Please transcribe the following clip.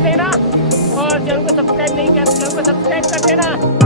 कर देना, और चैनल को सब्सक्राइब नहीं किया तो चैनल को सब्सक्राइब कर देना।